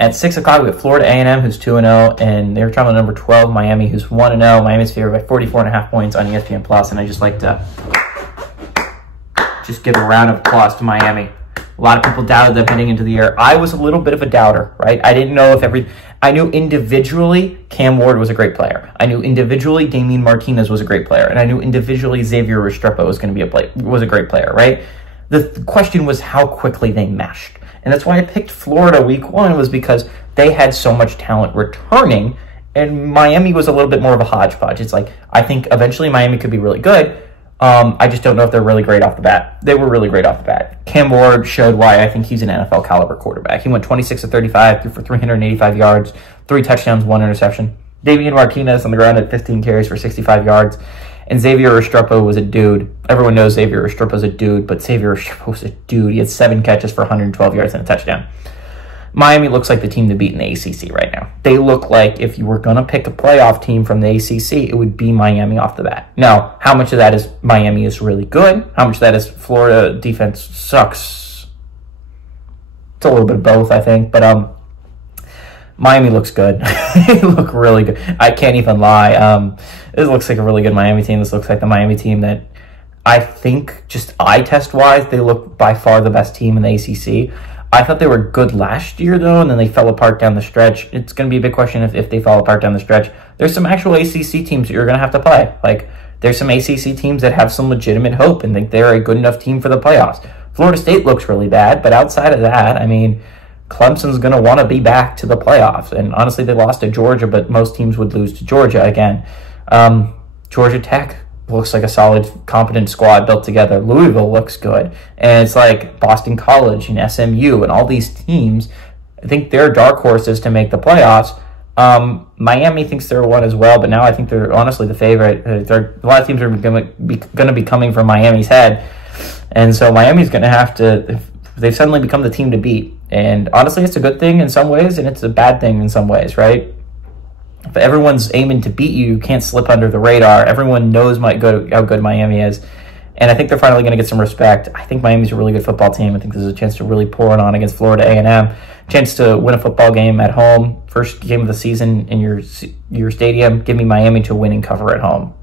At 6 o'clock, we have Florida A&M, who's 2-0, and they're traveling to number 12, Miami, who's 1-0. Miami's favored by 44.5 points on ESPN+, and I just like to just give a round of applause to Miami. A lot of people doubted them heading into the year. I was a little bit of a doubter, right? I didn't know if I knew individually Cam Ward was a great player. I knew individually Damian Martinez was a great player, and I knew individually Xavier Restrepo was going to be was a great player, right? The question was how quickly they meshed. And that's why I picked Florida week 1, was because they had so much talent returning, and Miami was a little bit more of a hodgepodge. It's like, I think eventually Miami could be really good. I just don't know if they're really great off the bat. They were really great off the bat. Cam Ward showed why I think he's an NFL caliber quarterback. He went 26 of 35, threw for 385 yards, 3 touchdowns, 1 interception. Damian Martinez on the ground at 15 carries for 65 yards. And Xavier Restrepo was a dude. Everyone knows Xavier Restrepo's a dude, but Xavier Restrepo's a dude. He had 7 catches for 112 yards and a touchdown. Miami looks like the team to beat in the ACC right now. They look like if you were going to pick a playoff team from the ACC, it would be Miami off the bat. Now, how much of that is Miami is really good? How much of that is Florida defense sucks? It's a little bit of both, I think. But Miami looks good. They look really good. I can't even lie. This looks like a really good Miami team. This looks like the Miami team that I think, just eye test-wise, they look by far the best team in the ACC. I thought they were good last year, though, and then they fell apart down the stretch. It's going to be a big question if they fall apart down the stretch. There's some actual ACC teams that you're going to have to play. Like, there's some ACC teams that have some legitimate hope and think they're a good enough team for the playoffs. Florida State looks really bad, but outside of that, I mean, Clemson's going to want to be back to the playoffs. And honestly, they lost to Georgia, but most teams would lose to Georgia again. Georgia Tech looks like a solid, competent squad built together. Louisville looks good. And it's like Boston College and SMU and all these teams, I think they're dark horses to make the playoffs. Miami thinks they're one as well, but now I think they're honestly the favorite. A lot of teams are going to be coming from Miami's head. And so Miami's going to have to, they've suddenly become the team to beat. And honestly, it's a good thing in some ways, and it's a bad thing in some ways, right? If everyone's aiming to beat you, you can't slip under the radar. Everyone knows how good Miami is. And I think they're finally going to get some respect. I think Miami's a really good football team. I think there's a chance to really pour it on against Florida A&M. Chance to win a football game at home. First game of the season in your stadium. Give me Miami to win and cover at home.